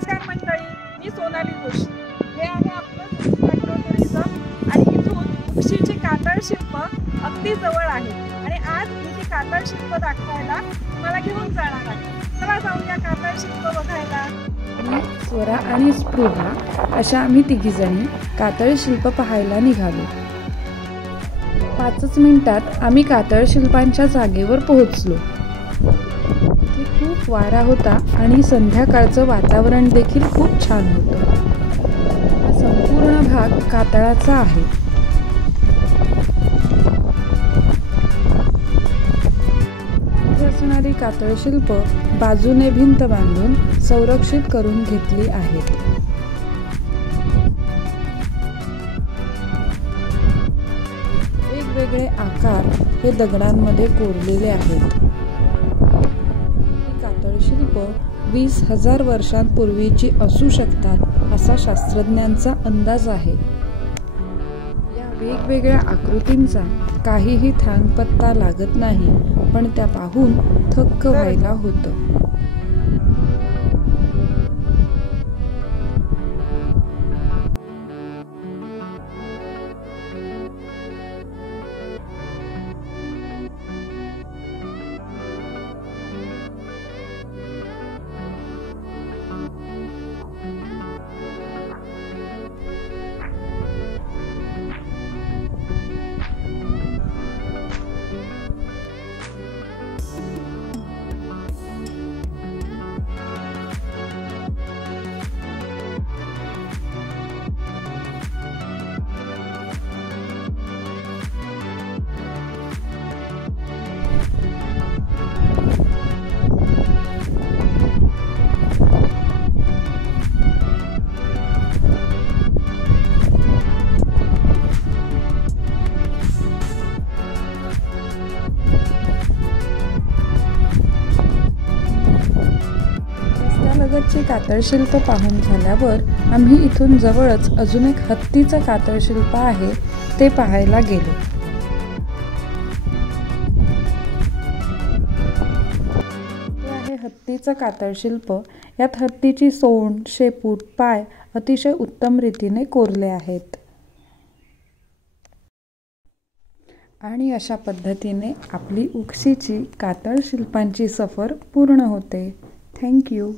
नमस्कार मंडळी, मी सोनाली जोशी. हे आहे आपलं ॲग्रो टुरिझम आणि इथून उक्षीचे कातळ शिल्प अगदी जवळ आहे आणि आज मी ती कातळ शिल्प दाखवायला मला घेऊन जाणार आहे. चला जाऊया कातळ शिल्प बघायला. स्वरा आणि स्पृहा अशा आम्ही तिघीजणी कातळ शिल्प पाहायला निघालो. 5 मिनिटात आम्ही कातळ शिल्पांच्या जागेवर पोहोचलो. इथे खूप वारा होता आणि संध्याकाळचं वातावरण देखील खूप छान होतं. हा संपूर्ण भाग कातळाचा आहे. इथे असणारी कातळ शिल्प बाजूने भिंत बांधून संरक्षित करून घेतली आहेत. वेगवेगळे आकार हे दगडांमध्ये कोरलेले आहेत. ही कातळ शिल्प 20,000 वर्षांपूर्वीची असू शकतात असा शास्त्रज्ञांचा अंदाज आहे. या वेगवेगळ्या आकृतींचा काहीही थांगपत्ता लागत नाही, पण त्या पाहून थक्क व्हायला होतं. रस्त्यालगतचे कातळ शिल्प पाहून झाल्यावर आम्ही इथून जवळच अजून एक हत्तीचं कातळ शिल्प आहे ते पाहायला गेलो. हे आहे हत्तीचं कातळ शिल्प. यात हत्तीची सोंड, शेपूट, पाय अतिशय उत्तम रीतीने कोरले आहेत. आणि अशा पद्धतीने आपली उक्षीची कातळ शिल्पांची सफर पूर्ण होते. Thank you.